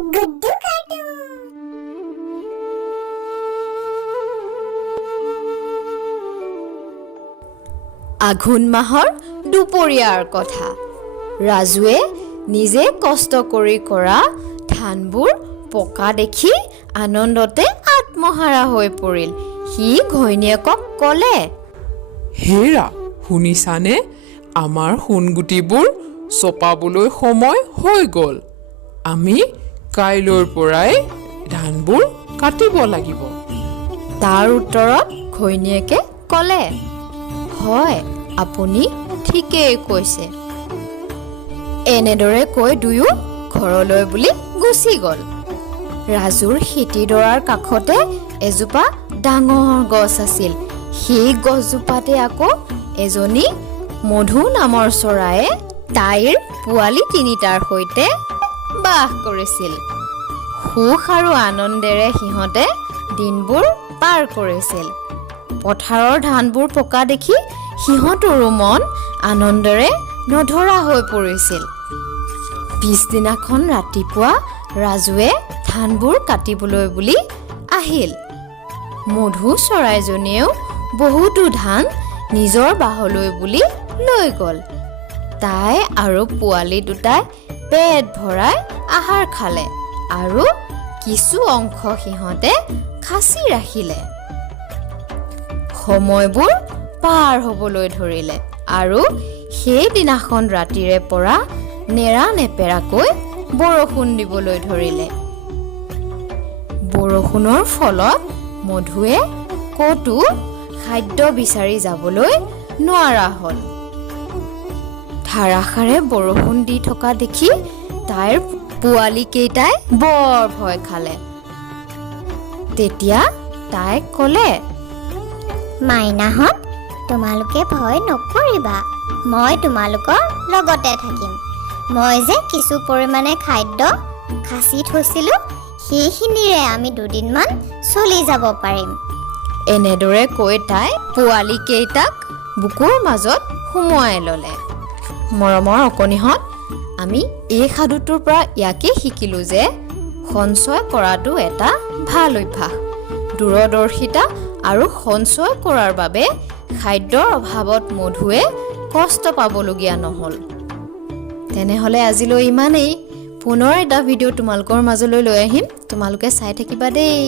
Guddu cartoon. আঘোণ মাহৰ দুপৰীয়াৰ কথা। ৰাজুৱে নিজে কষ্ট কৰি কৰা ধানবোৰ পকা দেখি আনন্দতে আত্মহাৰা হৈ পৰিল। সি ঘৈণীয়েকক ক'লে, হেৰা, শুনিছানে? আমাৰ সোণগুটিবোৰ চপাবলৈ সময় হৈ গ'ল। আমি কাইলৈৰ পৰাই ধানবোৰ কাটিব লাগিব। তাৰ উত্তৰত ঘৈণীয়েকে ক'লে, হয়, আপুনি ঠিকেই কৈছে। এনেদৰে কৈ দুয়ো ঘৰলৈ বুলি গুচি গ'ল। ৰাজুৰ খেতিডৰাৰ কাষতে এজোপা ডাঙৰ গছ আছিল। সেই গছজোপাতে আকৌ এজনী মধু নামৰ চৰায়ে তাইৰ পোৱালি তিনিটাৰ সৈতে বাস কৰিছিল। সুখ আৰু আনন্দেৰে সিহঁতে দিনবোৰ পাৰ কৰিছিল। পথাৰৰ ধানবোৰ পকা দেখি সিহঁতৰো মন আনন্দেৰে নধৰা হৈ পৰিছিল। পিছদিনাখন ৰাতিপুৱা ৰাজুৱে ধানবোৰ কাটিবলৈ বুলি আহিল। মধু চৰাইজনীয়েও বহুতো ধান নিজৰ বাহলৈ বুলি লৈ গ'ল। তাই আৰু পোৱালি দুটাই পেট ভৰাই আহাৰ খালে আৰু কিছু অংশ সিহঁতে খাচি ৰাখিলে। সময়বোৰ পাৰ হ'বলৈ ধৰিলে আৰু সেইদিনাখন ৰাতিৰে পৰা নেৰা নেপেৰাকৈ বৰষুণ দিবলৈ ধৰিলে। বৰষুণৰ ফলত মধুৱে ক'তো খাদ্য বিচাৰি যাবলৈ নোৱাৰা হ'ল। ধাৰাসাৰে বৰষুণ দি থকা দেখি তাইৰ পোৱালীকেইটাই বৰ ভয় খালে। তেতিয়া তাই ক'লে, মাইনাহঁত, তোমালোকে ভয় নকৰিবা, মই তোমালোকৰ লগতে থাকিম। মই যে কিছু পৰিমাণে খাদ্য খাচি থৈছিলোঁ, সেইখিনিৰে আমি দুদিনমান চলি যাব পাৰিম। এনেদৰে কৈ তাই পোৱালীকেইটাক বুকুৰ মাজত সুমুৱাই ল'লে। মৰমৰ অকণিহঁত, আমি এই সাধুটোৰ পৰা ইয়াকে শিকিলোঁ যে সঞ্চয় কৰাটো এটা ভাল অভ্যাস। দূৰদৰ্শিতা আৰু সঞ্চয় কৰাৰ বাবে খাদ্যৰ অভাৱত মধুৱে কষ্ট পাবলগীয়া নহ'ল। তেনেহ'লে আজিলৈ ইমানেই। পুনৰ এটা ভিডিঅ' তোমালোকৰ মাজলৈ লৈ আহিম। তোমালোকে চাই থাকিবা দেই।